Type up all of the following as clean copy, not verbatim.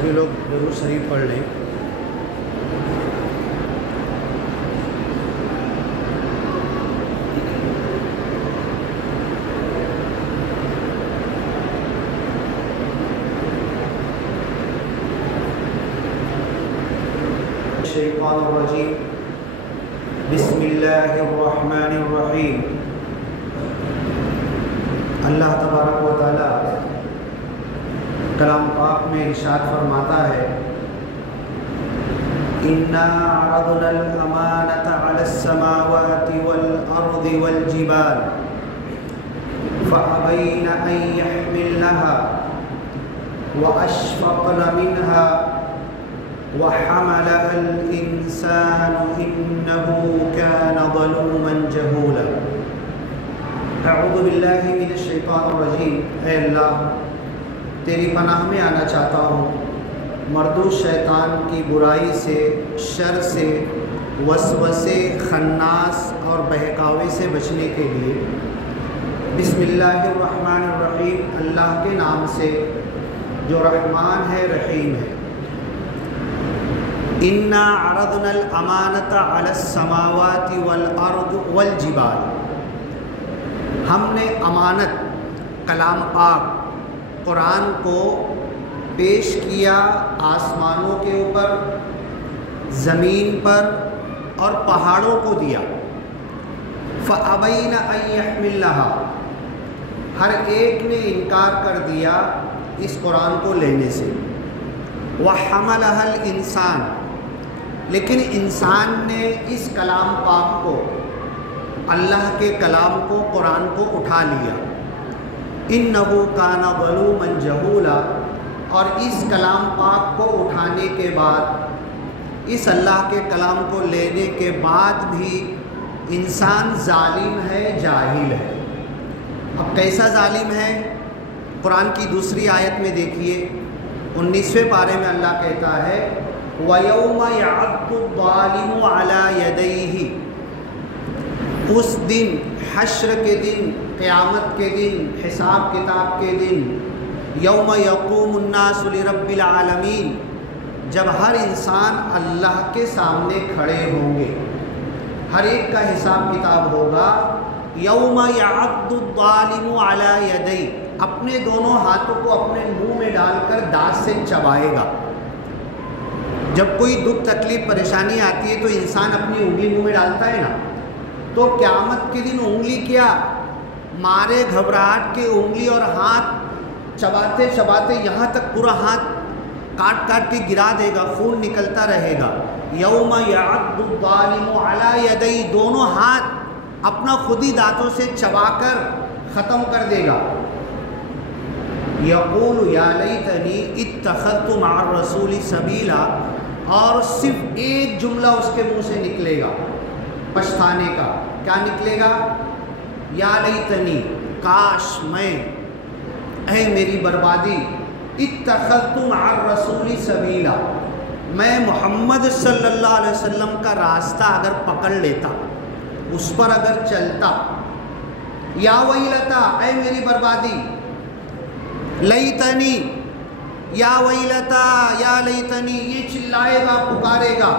سبھی لوگ درود شریف پڑھ لیں۔ الشیطان الرجیم، بسم اللہ الرحمن الرحیم۔ اللہ تبارک و تعالی کلام پاک میں ارشاد فرماتا ہے، اِنَّا عَرَضْنَا الْأَمَانَةَ عَلَى السَّمَاوَاتِ وَالْأَرْضِ وَالْجِبَالِ فَأَبَيْنَ أَن يَحْمِلْنَهَا وَأَشْفَقْنَ مِنْهَا وَحَمَلَهَا الْإِنسَانُ إِنَّهُ كَانَ ظَلُومًا جَهُولًا۔ اعوذ باللہ من الشیطان الرجیم۔ اے اللہ، تیری پناہ میں آنا چاہتا ہوں مردود شیطان کی برائی سے، شر سے، وسوسے خناس اور بہکاوے سے بچنے کے لیے۔ بسم اللہ الرحمن الرحیم، اللہ کے نام سے جو رحمان ہے رحیم ہے۔ اِنَّا عَرَضْنَا الْأَمَانَةَ عَلَى السَّمَاوَاتِ وَالْأَرْضِ وَالْجِبَالِ، ہم نے امانت کلام پاک قرآن کو پیش کیا آسمانوں کے اوپر، زمین پر اور پہاڑوں کو دیا۔ فَأَبَيْنَ أَن يَحْمِلْنَهَا، ہر ایک نے انکار کر دیا اس قرآن کو لینے سے۔ وَحَمَلَهَا الْإِنسَانُ، لیکن انسان نے اس کلام پاک کو، اللہ کے کلام کو، قرآن کو اٹھا لیا۔ اِنَّهُ كَانَ ظَلُومًا جَهُولًا، اور اس کلام پاک کو اٹھانے کے بعد، اس اللہ کے کلام کو لینے کے بعد بھی انسان ظالم ہے، جاہل ہے۔ اب کیسا ظالم ہے؟ قرآن کی دوسری آیت میں دیکھیے، 19ویں پارے میں اللہ کہتا ہے وَيَوْمَ يَعَضُّ الظَّالِمُ عَلَى يَدَيْهِ، اس دن، حشر کے دن، قیامت کے دن، حساب کتاب کے دن، یوم یقوم الناس لرب العالمین، جب ہر انسان اللہ کے سامنے کھڑے ہوں گے، ہر ایک کا حساب کتاب ہوگا۔ یوم یعض الظالم علی یدیہ، اپنے دونوں ہاتھوں کو اپنے منہ میں ڈال کر دانت سے چبائے گا۔ جب کوئی دکھ تکلیف پریشانی آتی ہے تو انسان اپنی انگلی منہ میں ڈالتا ہے نا، تو قیامت کے دن انگلی کیا، مارے گھبراہٹ کے انگلی اور ہاتھ چباتے چباتے یہاں تک پورا ہاتھ کاٹ کاٹ کے گرا دے گا، خون نکلتا رہے گا۔ یوم یعض الظالم علی یدیہ، دونوں ہاتھ اپنا خود ہی دانتوں سے چبا کر ختم کر دے گا۔ یقول یا لیتنی اتخذت مع الرسول سبیلا، اور صرف ایک جملہ اس کے منہ سے نکلے گا پچھتانے کا۔ کیا نکلے گا؟ یا لیتنی، کاش میں، اے میری بربادی، اتخذت مع الرسول سبیلا، میں محمد صلی اللہ علیہ وسلم کا راستہ اگر پکڑ لیتا، اس پر اگر چلتا۔ یا ویلتا، اے میری بربادی، لیتنی، یا ویلتا، یا لیتنی، یہ چلائے گا، پکارے گا۔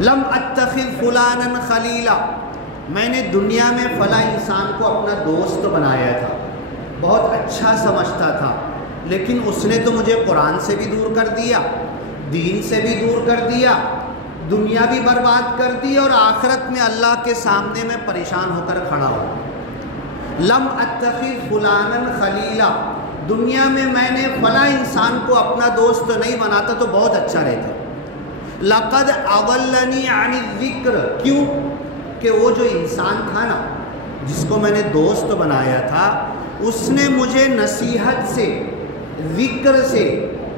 لم اتخذ فلانا خلیلا، میں نے دنیا میں فلاں انسان کو اپنا دوست بنایا تھا، بہت اچھا سمجھتا تھا، لیکن اس نے تو مجھے قرآن سے بھی دور کر دیا، دین سے بھی دور کر دیا، دنیا بھی برباد کر دی، اور آخرت میں اللہ کے سامنے میں پریشان ہو کر کھڑا ہوں۔ لم اتخذ فلانا خلیلا، دنیا میں میں نے فلاں انسان کو اپنا دوست نہیں بناتا تو بہت اچھا رہتا۔ لقد اضلنی عن الذکر، کیوں کہ وہ جو انسان تھا نا جس کو میں نے دوست بنایا تھا، اس نے مجھے نصیحت سے، ذکر سے،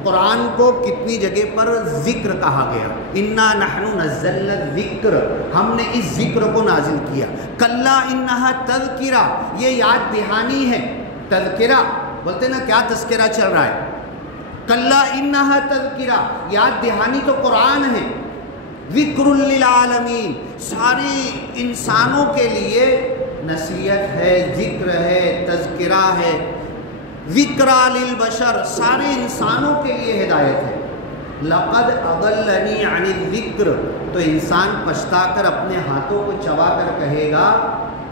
قرآن کو کتنی جگہ پر ذکر کہا گیا، انا نحن نزلنا الذکر، ہم نے اس ذکر کو نازل کیا۔ کلا انہا تذکرہ، یہ یاد دہانی ہے، تذکرہ بولتے نا، کیا تذکرہ چل رہا ہے؟ کلا انہا تذکرہ، یاد دہانی تو قرآن ہے، ذکر للعالمین، سارے انسانوں کے لیے نصیحت ہے، ذکر ہے، تذکرہ ہے۔ ذکرا للبشر، سارے انسانوں کے لیے ہدایت ہے۔ لقد اضلنی عن الذکر، تو انسان پچھتا کر اپنے ہاتھوں کو چبا کر کہے گا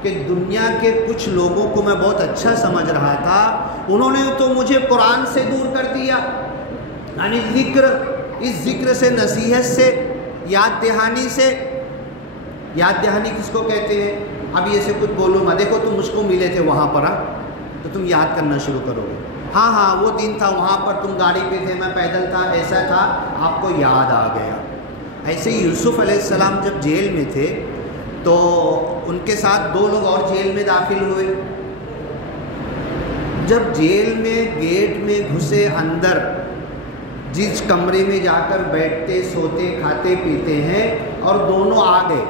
کہ دنیا کے کچھ لوگوں کو میں بہت اچھا سمجھ رہا تھا، انہوں نے تو مجھے قرآن سے دور کر دیا۔ عن الذکر، اس ذکر سے، نصیحت سے، یاد دہانی سے۔ یاد دہانی کس کو کہتے ہیں؟ اب یہ سے کچھ بولوں میں، دیکھو تم مجھ کو ملے تھے وہاں پر، تو تم یاد کرنا شروع کرو گے، ہاں ہاں وہ دن تھا وہاں پر تم گاڑی پہ تھے، میں پیدل تھا، ایسا تھا، آپ کو یاد آ گیا۔ ایسے ہی یوسف علیہ السلام جب جیل میں تھے تو ان کے ساتھ 2 لوگ اور جیل میں داخل ہوئے۔ جب جیل میں گیٹ میں گھسے اندر، جس کمرے میں جا کر بیٹھتے، سوتے، کھاتے پیتے ہیں، اور دونوں آ گئے،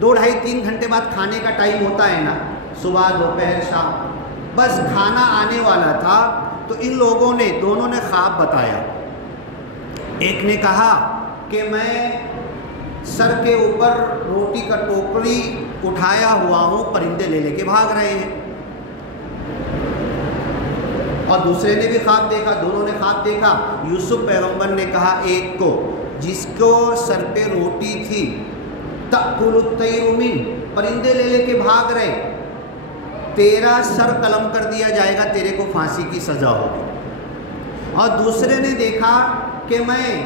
2 ڈھائی 3 گھنٹے بعد کھانے کا ٹائم ہوتا ہے نا، صبح دوپہر شام، بس کھانا آنے والا تھا، تو ان لوگوں نے، دونوں نے خواب بتایا۔ ایک نے کہا کہ میں سر کے اوپر روٹی کا ٹوکری اٹھایا ہوا ہوں، پرندے لے لے کے بھاگ رہے ہیں۔ اور دوسرے نے بھی خواب دیکھا، دونوں نے خواب دیکھا۔ یوسف پیغمبر نے کہا ایک کو، جس کو سر پہ روٹی تھی، تأکل الطیر من، پرندے لے لے کے بھاگ رہے، تیرا سر قلم کر دیا جائے گا، تیرے کو پھانسی کی سزا ہوگی۔ اور دوسرے نے دیکھا کہ میں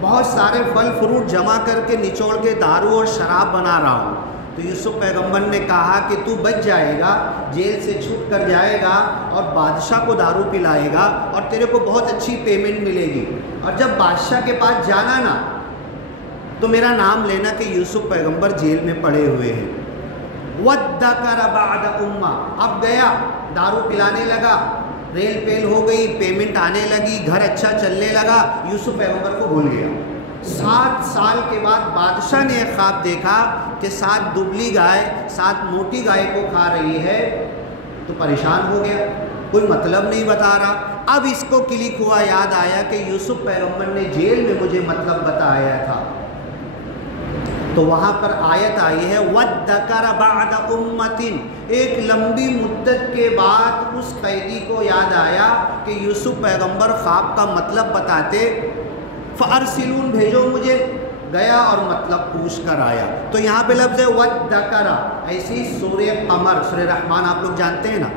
بہت سارے پھل فروٹ جمع کر کے نچوڑ کے دارو اور شراب بنا رہا ہوں، تو یوسف پیغمبر نے کہا کہ تو بچ جائے گا، جیل سے چھوٹ کر جائے گا اور بادشاہ کو دارو پلائے گا اور تیرے کو بہت اچھی پیمنٹ ملے گی، اور جب بادشاہ کے پاس جانا نا تو میرا نام لینا کہ یوسف پیغمبر جیل میں پڑے ہوئے ہیں۔ وَادَّكَرَ بَعْدَ أُمَّةٍ، اب گیا، دارو پلانے لگا، ریل پیل ہو گئی، پیمنٹ آنے لگی، گھر اچھا چلنے لگا، یوسف پیغمبر کو بھول گیا۔ 7 سال کے بعد بادشاہ نے ایک خواب دیکھا کہ 7 دبلی گائے 7 موٹی گائے کو کھا رہی ہے، تو پریشان ہو گیا، کوئی مطلب نہیں بتا رہا۔ اب اس کو کلک ہوا، یاد آیا کہ یوسف پیغمبر نے جیل میں مجھے مطلب بتایا تھا، تو وہاں پر آیت آئی ہے وَادَّكَرَ بَعْدَ أُمَّةٍ، ایک لمبی مدت کے بعد اس قیدی کو یاد آیا کہ یوسف پیغمبر خواب کا مطلب بتاتے، فَأَرْسِلُونَ، بھیجو مجھے، گیا اور مطلب پوچھ کر آیا۔ تو یہاں پہ لفظ ہے وَادَّكَرَ، ایسی سورہ قمر، سورہ رحمان آپ لوگ جانتے ہیں نا،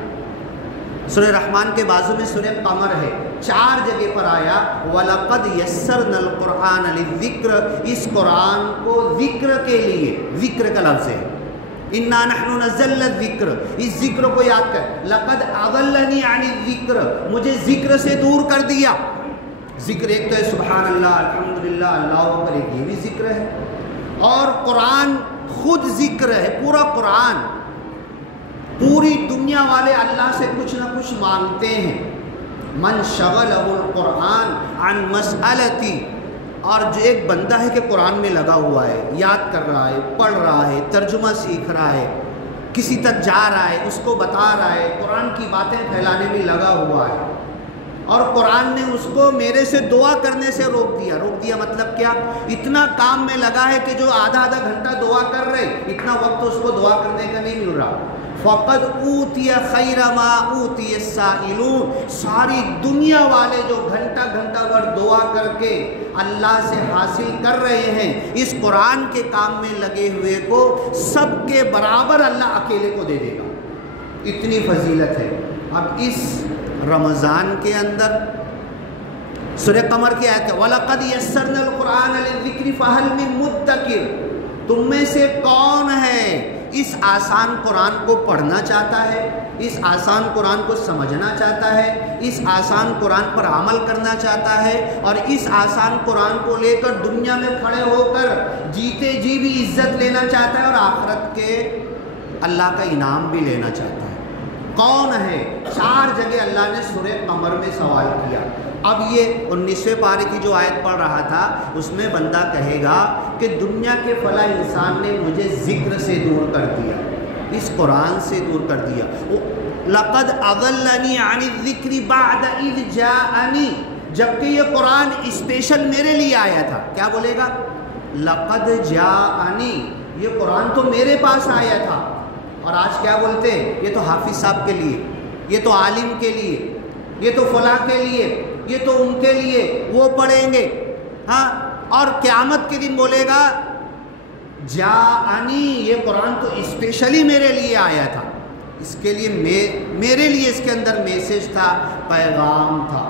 سورہ رحمان کے بازو میں سورہ قمر ہے، 4 جگہ پر آیا وَلَقَدْ يَسَّرْنَا الْقُرْآنَ لِلذِّكْرِ، اس قرآن کو ذکر کے لیے، ذکر کا لفظ ہے، اِنَّا نَحْنُ نَزَّلْنَا الذِّكْرَ، اس ذکر کو یاد کر، لَقَدْ أَضَلَّنِي عَنِ الذِّكْرِ، مجھے ذکر سے دور کر دیا۔ ذکر ایک تو ہے سبحان اللہ، الحمدللہ، اللہ اکبر، ایک یہ بھی ذکر ہے، اور قرآن خود ذکر ہے، پورا قرآن، پوری دنیا والے اللہ سے کچھ نہ کچھ مانگتے ہیں۔ من شغلہ القرآن عن مسئلتی، اور جو ایک بندہ ہے کہ قرآن میں لگا ہوا ہے، یاد کر رہا ہے، پڑھ رہا ہے، ترجمہ سیکھ رہا ہے، کسی تک جا رہا ہے، اس کو بتا رہا ہے، قرآن کی باتیں پھیلانے میں لگا ہوا ہے، اور قرآن نے اس کو میرے سے دعا کرنے سے روک دیا۔ روک دیا مطلب کیا؟ اتنا کام میں لگا ہے کہ جو آدھا گھنٹہ دعا کر رہے، اتنا وقت اس کو دعا کرنے کا نہیں مل رہا۔ فَقَدْ أُوتِيَ خَيْرَ مَا أُوتِيَ السَّائِلُونَ، ساری دنیا والے جو گھنٹہ بھر دعا کر کے اللہ سے حاصل کر رہے ہیں، اس قرآن کے کام میں لگے ہوئے کو سب کے برابر اللہ اکیلے کو دے دے گا، اتنی فضیلت ہے۔ اب اس رمضان کے اندر سورہ قمر کی آیت ہے وَلَقَدْ يَسَّرْنَا الْقُرْآنَ لِلذِّكْرِ فَهَلْ مِن مُدَّكِرٍ، تم میں سے کون ہے اس آسان قرآن کو پڑھنا چاہتا ہے، اس آسان قرآن کو سمجھنا چاہتا ہے، اس آسان قرآن پر عمل کرنا چاہتا ہے، اور اس آسان قرآن کو لے کر دنیا میں کھڑے ہو کر جیتے جی بھی عزت لینا چاہتا ہے اور آخرت کے اللہ کا انعام بھی لینا چاہتا ہے؟ کون ہے؟ 4 جگہ اللہ نے سورہ قمر میں سوال کیا۔ اب یہ 19ویں پارے کی جو آیت پڑھ رہا تھا، اس میں بندہ کہے گا کہ دنیا کے فلاں انسان نے مجھے ذکر سے دور کر دیا، اس قرآن سے دور کر دیا۔ لَقَدْ أَضَلَّنِي عَنِ الذِّكْرِ بَعْدَ إِذْ جَاءَنِي، جبکہ یہ قرآن اسپیشل میرے لیے آیا تھا۔ کیا بولے گا؟ لَقَدْ جَاءَنِي، یہ قرآن تو میرے پاس آیا تھا۔ اور آج کیا بولتے ہیں؟ یہ تو حافظ صاحب کے لیے، یہ تو عالم کے لیے، یہ تو فلاں کے لیے، یہ تو ان کے لیے، وہ پڑھیں گے، ہاں، اور قیامت کے دن بولے گا جاءنی، یہ قرآن تو اسپیشلی میرے لیے آیا تھا، اس کے لیے میرے لیے اس کے اندر میسج تھا، پیغام تھا۔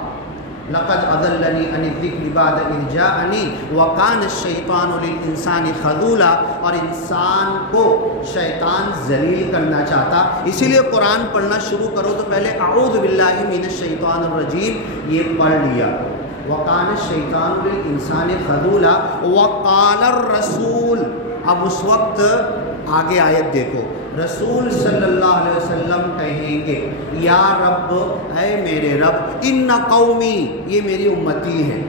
لقد اضلنی عن الذکر بعد اذ جاءنی وکان الشیطان للانسان خذولا، اور انسان کو شیطان ذلیل کرنا چاہتا، اسی لیے قرآن پڑھنا شروع کرو تو پہلے اعوذ باللہ من الشیطان الرجیم یہ پڑھ لیا، وکان الشیطان للانسان خذولا وقال الرسول۔ اب اس وقت آگے آیت دیکھو، رسول صلی اللہ علیہ وسلم کہیں گے یا رب، اے میرے رب، ان قومی، یہ میری امتی ہے،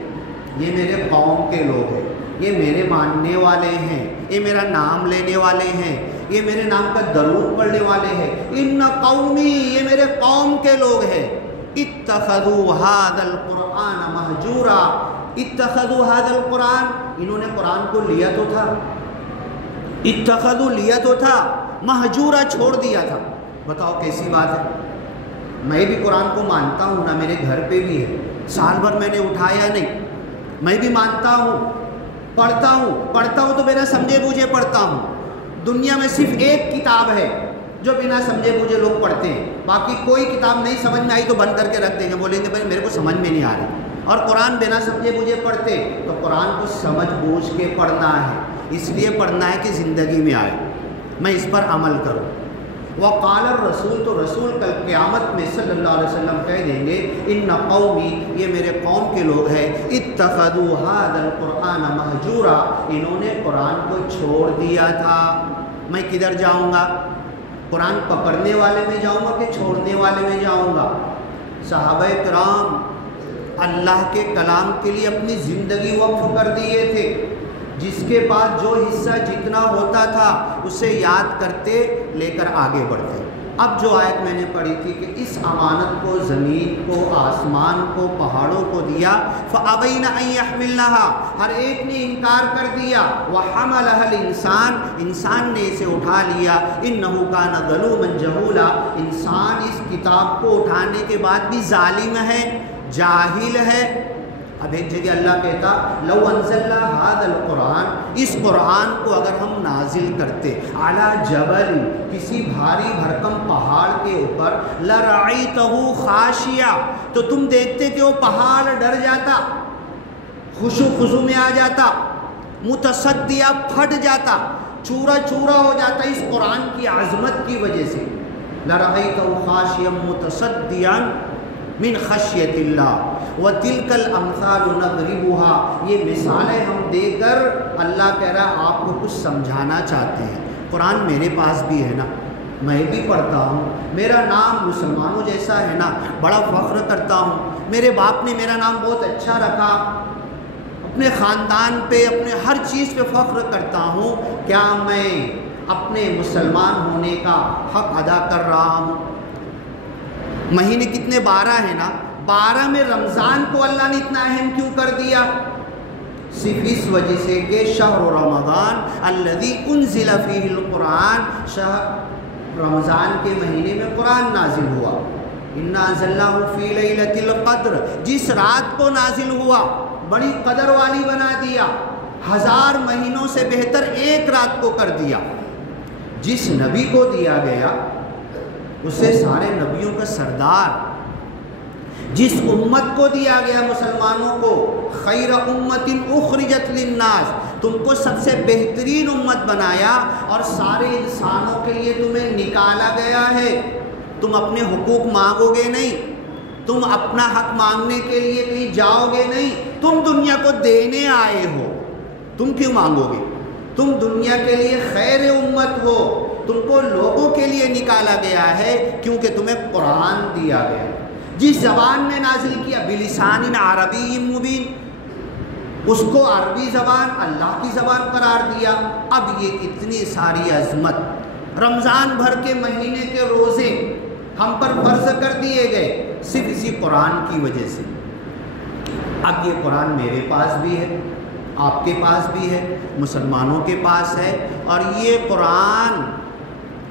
یہ میرے قوم کے لوگ ہیں، یہ میرے ماننے والے ہیں، یہ میرا نام لینے والے ہیں، یہ میرے نام کا درود پڑھنے والے ہیں، ان قومی، یہ میرے قوم کے لوگ ہیں، اتخذوا ھذا القرآن مہجورا، اتخذوا ھذا القرآن، انہوں نے قرآن کو لیا تو تھا، اتخذوا لیا تو تھا، مہجورا چھوڑ دیا تھا۔ بتاؤ کیسی بات ہے، میں بھی قرآن کو مانتا ہوں نا، میرے گھر پہ بھی ہے، سال بھر میں نے اٹھایا نہیں، میں بھی مانتا ہوں، پڑھتا ہوں تو بنا سمجھے بوجھے پڑھتا ہوں۔ دنیا میں صرف ایک کتاب ہے جو بنا سمجھے بوجھے لوگ پڑھتے ہیں، باقی کوئی کتاب نہیں سمجھ میں آئی تو بند کر کے رکھ دیں گے، بولیں گے بھائی میرے کو سمجھ میں نہیں آ رہی، اور قرآن بنا سمجھے بوجھے پڑھتے، تو قرآن کو سمجھ بوجھ کے پڑھنا ہے، اس لیے پڑھنا ہے کہ زندگی میں آئے، میں اس پر عمل کروں۔ وقال الرسول، تو رسول کل قیامت میں صلی اللہ علیہ وسلم کہہ دیں گے ان قومی، یہ میرے قوم کے لوگ ہیں، اتخذوا ھذا القرآن مہجورا، انہوں نے قرآن کو چھوڑ دیا تھا۔ میں کدھر جاؤں گا؟ قرآن پکڑنے والے میں جاؤں گا کہ چھوڑنے والے میں جاؤں گا؟ صحابہ کرام اللہ کے کلام کے لیے اپنی زندگی وقف کر دیے تھے، جس کے بعد جو حصہ جتنا ہوتا تھا اسے یاد کرتے لے کر آگے بڑھتے۔ اب جو آیت میں نے پڑھی تھی کہ اس امانت کو زمین کو، آسمان کو، پہاڑوں کو دیا، فَأَبَيْنَ أَن يَحْمِلْنَهَا، ہر ایک نے انکار کر دیا، وَحَمَلَهَا الْإِنسان، انسان نے اسے اٹھا لیا، إِنَّهُ كَانَ ظَلُومًا جَهُولًا، انسان اس کتاب کو اٹھانے کے بعد بھی ظالم ہے، جاہل ہے۔ اب ایک جگہ اللہ کہتا لو انزلنا ھذا القرآن، اس قرآن کو اگر ہم نازل کرتے علی جبل، کسی بھاری بھرکم پہاڑ کے اوپر، لرعیتہ خاشعا، تو تم دیکھتے کہ وہ پہاڑ ڈر جاتا، خشوع خضوع میں آ جاتا، متصدیہ پھٹ جاتا، چورا چورا ہو جاتا اس قرآن کی عظمت کی وجہ سے۔ لرعیتہ خاشعا متصدیا من خشیت اللہ وَتِلْكَ الْأَمْثَالُ نَضْرِبُهَا، یہ مثالیں ہم دے کر اللہ کہہ رہا ہے آپ کو کچھ سمجھانا چاہتے ہیں۔ قرآن میرے پاس بھی ہے نا، میں بھی پڑھتا ہوں، میرا نام مسلمانوں جیسا ہے نا، بڑا فخر کرتا ہوں، میرے باپ نے میرا نام بہت اچھا رکھا، اپنے خاندان پہ، اپنے ہر چیز پہ فخر کرتا ہوں، کیا میں اپنے مسلمان ہونے کا حق ادا کر رہا ہوں؟ مہینے کتنے؟ 12 ہے نا، 12 میں رمضان کو اللہ نے اتنا اہم کیوں کر دیا؟ صرف اس وجہ سے کہ شہر رمضان الذی انزل فیہ القرآن، شہر رمضان کے مہینے میں قرآن نازل ہوا، انا انزلناہ فی لیلۃ القدر، جس رات کو نازل ہوا بڑی قدر والی بنا دیا، 1000 مہینوں سے بہتر ایک رات کو کر دیا۔ جس نبی کو دیا گیا اسے سارے نبیوں کا سردار، جس امت کو دیا گیا مسلمانوں کو، خیر امت اخرجت للناس، تم کو سب سے بہترین امت بنایا اور سارے انسانوں کے لیے تمہیں نکالا گیا ہے۔ تم اپنے حقوق مانگو گے نہیں، تم اپنا حق مانگنے کے لیے کہیں جاؤ گے نہیں، تم دنیا کو دینے آئے ہو، تم کیوں مانگو گے؟ تم دنیا کے لیے خیر امت ہو، تم کو لوگوں کے لیے نکالا گیا ہے کیونکہ تمہیں قرآن دیا گیا، جس زبان میں نازل کیا، بلسان عربی مبین، اس کو عربی زبان اللہ کی زبان قرار دیا۔ اب یہ اتنی ساری عظمت، رمضان بھر کے مہینے کے روزے ہم پر فرض کر دیے گئے صرف اسی قرآن کی وجہ سے۔ اب یہ قرآن میرے پاس بھی ہے، آپ کے پاس بھی ہے، مسلمانوں کے پاس ہے، اور یہ قرآن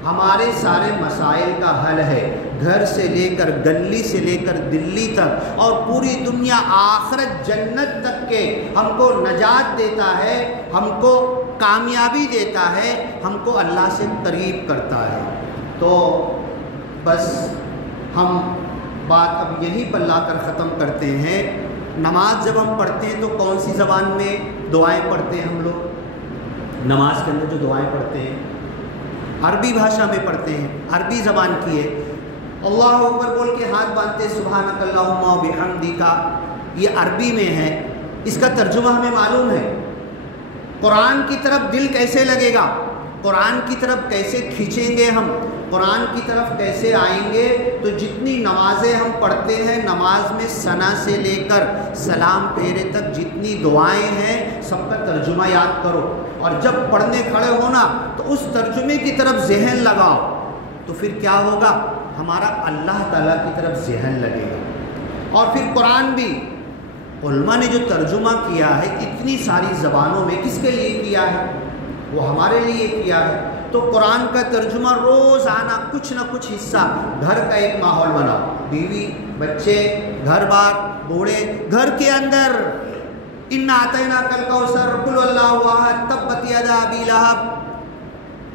ہمارے سارے مسائل کا حل ہے، گھر سے لے کر گلی سے لے کر دلی تک اور پوری دنیا آخرت جنت تک کے ہم کو نجات دیتا ہے، ہم کو کامیابی دیتا ہے، ہم کو اللہ سے قریب کرتا ہے۔ تو بس ہم بات اب یہیں پر لا کر ختم کرتے ہیں۔ نماز جب ہم پڑھتے ہیں تو کون سی زبان میں دعائیں پڑھتے ہیں؟ ہم لوگ نماز کے اندر جو دعائیں پڑھتے ہیں عربی بھاشا میں پڑھتے ہیں، عربی زبان کی ہے۔ اللہ اکبر بول کے ہاتھ باندھتے سبحانک اللہم و بحمدک، یہ عربی میں ہے، اس کا ترجمہ ہمیں معلوم ہے۔ قرآن کی طرف دل کیسے لگے گا، قرآن کی طرف کیسے کھینچیں گے ہم، قرآن کی طرف کیسے آئیں گے؟ تو جتنی نمازیں ہم پڑھتے ہیں، نماز میں ثنا سے لے کر سلام پھیرے تک جتنی دعائیں ہیں سب کا ترجمہ یاد کرو، اور جب پڑھنے کھڑے ہونا تو اس ترجمے کی طرف ذہن لگاؤ، تو پھر کیا ہوگا؟ ہمارا اللہ تعالیٰ کی طرف ذہن لگے گا۔ اور پھر قرآن بھی علماء نے جو ترجمہ کیا ہے اتنی ساری زبانوں میں، کس کے لیے کیا ہے؟ وہ ہمارے لیے کیا ہے۔ تو قرآن کا ترجمہ روزانہ کچھ نہ کچھ حصہ، گھر کا ایک ماحول بناؤ، بیوی بچے گھر بار بوڑھے، گھر کے اندر انا اعطیناک الکوثر، قل اللہ احد، تبت یدا ابی لہب،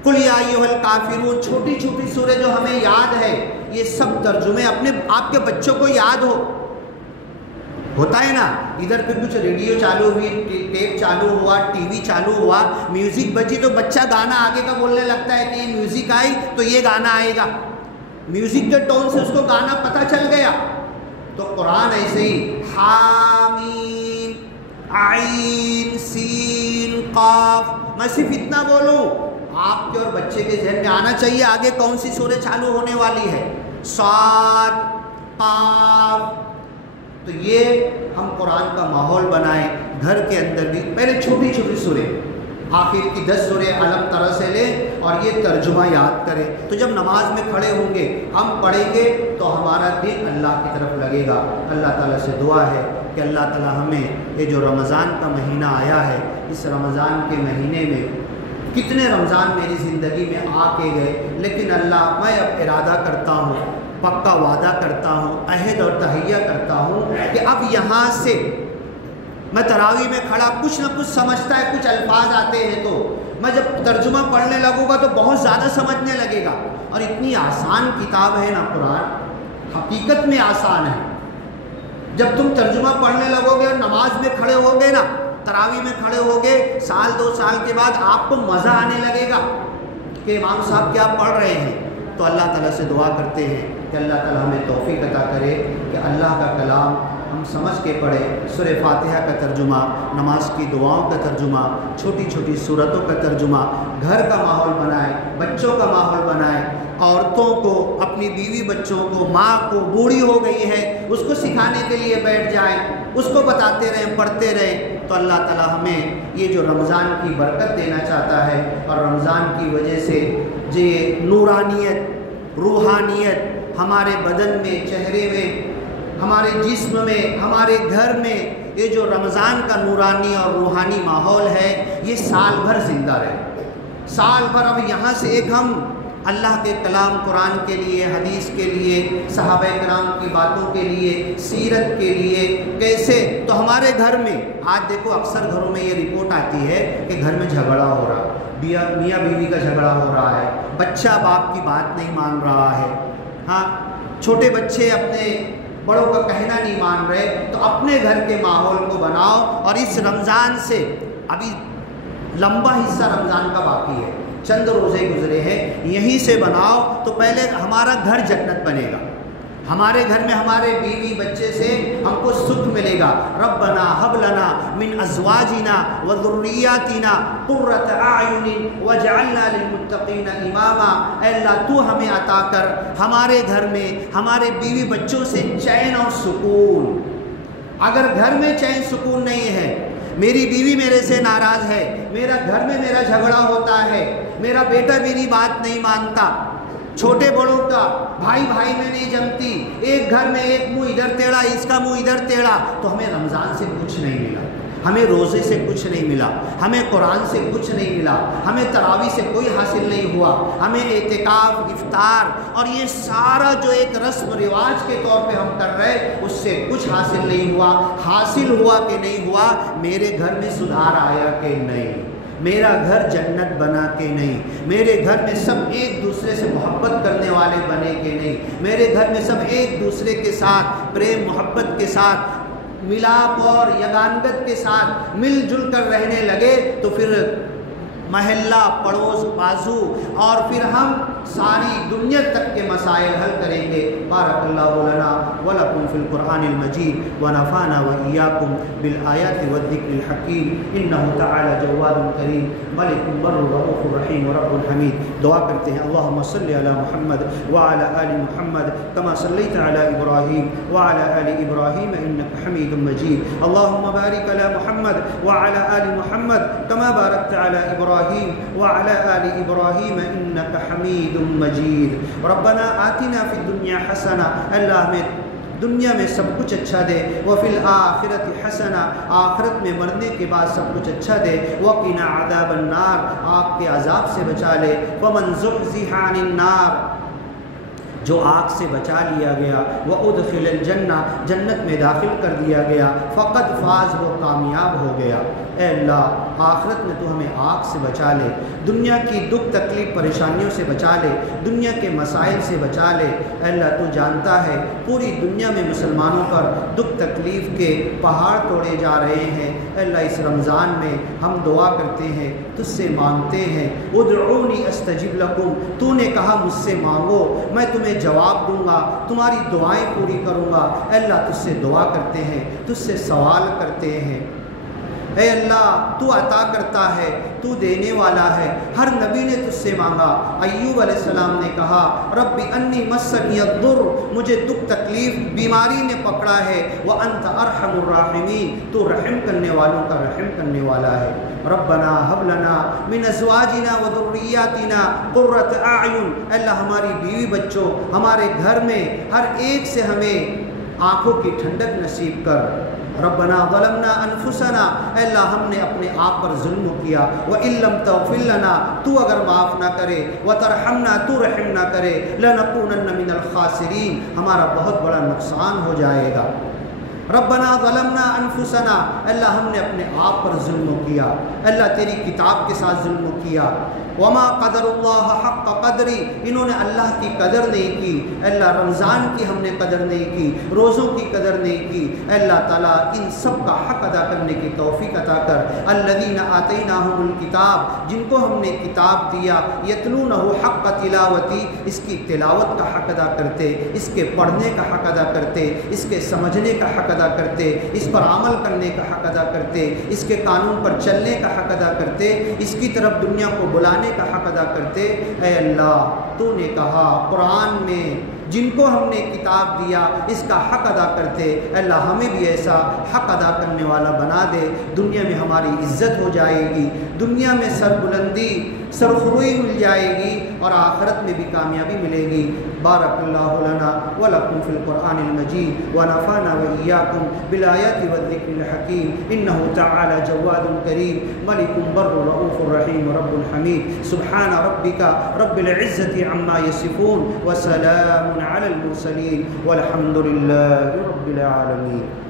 قل یا ایھا الکافرون، چھوٹی چھوٹی سورہ جو ہمیں یاد ہے، یہ سب ترجمے اپنے آپ کے بچوں کو یاد ہوتا ہے نا۔ ادھر پہ کچھ ریڈیو چالو ہوئی، ٹیپ چالو ہوا، ٹی وی چالو ہوا، میوزک بجی تو بچہ گانا آگے کا بولنے لگتا ہے کہ یہ میوزک آئی تو یہ گانا آئے گا، میوزک کے ٹون سے اس کو گانا پتہ چل گیا۔ تو قرآن ایسے ہی حامیم عین سین قاف، میں صرف اتنا بولوں، آپ کے اور بچے کے ذہن میں آنا چاہیے آگے کون سی سورہ چالو ہونے والی ہے، صاد قاف۔ تو یہ ہم قرآن کا ماحول بنائیں، گھر کے اندر بھی پہلے چھوٹی چھوٹی سورے، آخر کی 10 سورے علم طرح سے لیں اور یہ ترجمہ یاد کریں، تو جب نماز میں کھڑے ہوں گے ہم پڑھیں گے تو ہمارا دل اللہ کی طرف لگے گا۔ اللہ تعالیٰ سے دعا ہے کہ اللہ تعالیٰ ہمیں یہ جو رمضان کا مہینہ آیا ہے، اس رمضان کے مہینے میں کتنے رمضان میری زندگی میں آ کے گئے، لیکن اللہ میں اب ارادہ کرتا ہوں، پکا وعدہ کرتا ہوں، عہد اور تہیہ کرتا ہوں کہ اب یہاں سے میں تراویح میں کھڑا کچھ نہ کچھ سمجھتا ہے، کچھ الفاظ آتے ہیں تو میں جب ترجمہ پڑھنے لگوں گا تو بہت زیادہ سمجھنے لگے گا۔ اور اتنی آسان کتاب ہے نا قرآن، حقیقت میں آسان ہے۔ جب تم ترجمہ پڑھنے لگو گے اور نماز میں کھڑے ہوگے نا، تراویح میں کھڑے ہوگے، سال 2 سال کے بعد آپ کو مزہ آنے لگے گا کہ امام صاحب کیا پڑھ رہے ہیں۔ تو اللہ تعالیٰ سے دعا کرتے ہیں کہ اللہ تعالیٰ ہمیں توفیق عطا کرے کہ اللہ کا کلام ہم سمجھ کے پڑھیں۔ سورہ فاتحہ کا ترجمہ، نماز کی دعاؤں کا ترجمہ، چھوٹی چھوٹی سورتوں کا ترجمہ، گھر کا ماحول بنائیں، بچوں کا ماحول بنائیں، عورتوں کو، اپنی بیوی بچوں کو، ماں کو بوڑھی ہو گئی ہے اس کو سکھانے کے لیے بیٹھ جائیں، اس کو بتاتے رہیں، پڑھتے رہیں۔ تو اللہ تعالیٰ ہمیں یہ جو رمضان کی برکت دینا چاہتا ہے، اور رمضان کی وجہ سے یہ نورانیت، روحانیت ہمارے بدن میں، چہرے میں، ہمارے جسم میں، ہمارے گھر میں، یہ جو رمضان کا نورانی اور روحانی ماحول ہے یہ سال بھر زندہ رہے، سال بھر۔ اب یہاں سے ایک ہم اللہ کے کلام قرآن کے لیے، حدیث کے لیے، صحابہ کرام کی باتوں کے لیے، سیرت کے لیے کیسے، تو ہمارے گھر میں آج دیکھو اکثر گھروں میں یہ رپورٹ آتی ہے کہ گھر میں جھگڑا ہو رہا، میاں بیوی کا جھگڑا ہو رہا ہے، بچہ باپ کی بات نہیں مان رہا ہے، ہاں چھوٹے بچے اپنے بڑوں کا کہنا نہیں مان رہے۔ تو اپنے گھر کے ماحول کو بناؤ، اور اس رمضان سے ابھی لمبا حصہ رمضان کا باقی ہے، چند روزے گزرے ہیں، یہیں سے بناؤ تو پہلے ہمارا گھر جنت بنے گا، ہمارے گھر میں ہمارے بیوی بچے سے ہم کو سکھ ملے گا۔ ربنا ہب لنا من ازواجنا وذریاتنا قرۃ اعین واجعلنا للمتقین اماما، اے اللہ تو ہمیں عطا کر ہمارے گھر میں ہمارے بیوی بچوں سے چین اور سکون۔ اگر گھر میں چین سکون نہیں ہے، میری بیوی میرے سے ناراض ہے، میرا گھر میں میرا جھگڑا ہوتا ہے، میرا بیٹا میری بات نہیں مانتا، چھوٹے بڑوں کا، بھائی بھائی میں نہیں جمتی، ایک گھر میں ایک منہ ادھر ٹیڑھا، اس کا منہ ادھر ٹیڑھا، تو ہمیں رمضان سے کچھ نہیں ملا۔ ہمیں روزے سے کچھ نہیں ملا، ہمیں قرآن سے کچھ نہیں ملا، ہمیں تراویح سے کوئی حاصل نہیں ہوا، ہمیں اعتکاف، افطار اور یہ سارا جو ایک رسم رواج کے طور پہ ہم کر رہے اس سے کچھ حاصل نہیں ہوا۔ حاصل ہوا کہ نہیں ہوا؟ میرے گھر میں سدھار آیا کہ نہیں؟ میرا گھر جنت بنا کہ نہیں؟ میرے گھر میں سب ایک دوسرے سے محبت کرنے والے بنے کہ نہیں؟ میرے گھر میں سب ایک دوسرے کے ساتھ پریم محبت کے ساتھ ملاپ اور یگانگت کے ساتھ مل جل کر رہنے لگے تو پھر محلہ، پڑوس، بازو اور پھر ہم ساری دنیا تک کے مسائل حل کریں گے۔ بارک اللہ لنا ولکم فی القرآن المجید ونفعنا وإیاکم بالآیات والذکر الحکیم انہ تعالی جواد کریم ملک بر رؤوف رحیم رب الحمید۔ دعا کرتے ہیں اللہم صلی علی محمد وعلی آل محمد کما صلیت علی ابراہیم وعلی آل ابراہیم انک حمید مجید۔ اللہم بارک علی محمد وعلی آل محمد کما بارکت علی ابراہیم وعلى آل إبراهيم إنك حميد مجيد۔ ربنا آتنا في الدنيا حسنة، اللہ ہمیں دنیا میں سب کچھ اچھا دے، وفي الآخرة حسنة، آخرت میں مرنے کے بعد سب کچھ اچھا دے، وقنا عذاب النار، آگ کے عذاب سے بچا لے، فمن زحزح عن النار، جو آگ سے بچا لیا گیا، وادخل الجنہ، جنت میں داخل کر دیا گیا، فقد فاز، وہ کامیاب ہو گیا۔ اے اللہ آخرت میں تو ہمیں آگ سے بچا لے، دنیا کی دکھ تکلیف پریشانیوں سے بچا لے، دنیا کے مسائل سے بچا لے۔ اے اللہ تو جانتا ہے پوری دنیا میں مسلمانوں پر دکھ تکلیف کے پہاڑ توڑے جا رہے ہیں۔ اے اللہ اس رمضان میں ہم دعا کرتے ہیں، تجھ سے مانگتے ہیں، ادعونی استجب لکم، تو نے کہا مجھ سے مانگو میں تمہیں جواب دوں گا، تمہاری دعائیں پوری کروں گا۔ اے اللہ تجھ سے دعا کرتے ہیں، تجھ سے سوال کرتے ہیں۔ اے اللہ تو عطا کرتا ہے، تو دینے والا ہے، ہر نبی نے تجھ سے مانگا۔ ایوب علیہ السلام نے کہا رب انی مسنی الضر، مجھے دکھ تکلیف بیماری نے پکڑا ہے، وانت ارحم الراحمین، تو رحم کرنے والوں کا رحم کرنے والا ہے۔ ربنا هب لنا من ازواجنا وذریاتنا قرۃ اعین، اللہ ہماری بیوی بچوں، ہمارے گھر میں ہر ایک سے ہمیں آنکھوں کی ٹھنڈک نصیب کر۔ ربنا ظلمنا انفسنا، اے اللہ ہم نے اپنے آپ پر ظلم کیا، وَإِن لَّمْ تَغْفِرْ لَنَا، تو اگر معاف نہ کرے، وَتَرْحَمْنَا، تو رحم نہ کرے، لَنَكُونَنَّ مِنَ الْخَاسِرِينَ، ہمارا بہت بڑا نقصان ہو جائے گا۔ ربنا ظلمنا انفسنا، اللہ ہم نے اپنے آپ پر ظلم کیا، اللہ تیری کتاب کے ساتھ ظلم کیا۔ وما قدر اللہ حق قدری، انہوں نے اللہ کی قدر نہیں کی۔ اللہ رمضان کی ہم نے قدر نہیں کی، روزوں کی قدر نہیں کی۔ اللہ تعالیٰ ان سب کا حق ادا کرنے کی توفیق عطا کر۔ الذین آتیناہم الکتاب، جن کو ہم نے کتاب دیا، یتلونہ حق تلاوتی، اس کی تلاوت کا حق ادا کرتے، اس کے پڑھنے کا حق ادا کرتے، اس کے سمجھنے کا حق ادا کرتے، اس پر عمل کرنے کا حق ادا کرتے، اس کے قانون پر چلنے کا حق ادا کرتے، اس کی طرف دنیا کو بلانے کا حق ادا کرتے۔ اے اللہ تو نے کہا قرآن میں جن کو ہم نے کتاب دیا اس کا حق ادا کرتے، اے اللہ ہمیں بھی ایسا حق ادا کرنے والا بنا دے۔ دنیا میں ہماری عزت ہو جائے گی، دنیا میں سربلندی سرخروئی مل جائے گی، اور آخرت میں بھی کامیابی ملے گی۔ بارک اللہ لنا ولکم فی القرآن المجید ونفعنا وإیاکم بالآیات والذکر الحکیم انہ تعالی جواد کریم ملک بر رؤوف رحیم رب الحمید۔ سبحان ربک رب العزة عما یصفون وسلام علی المرسلین والحمد للہ رب العالمین۔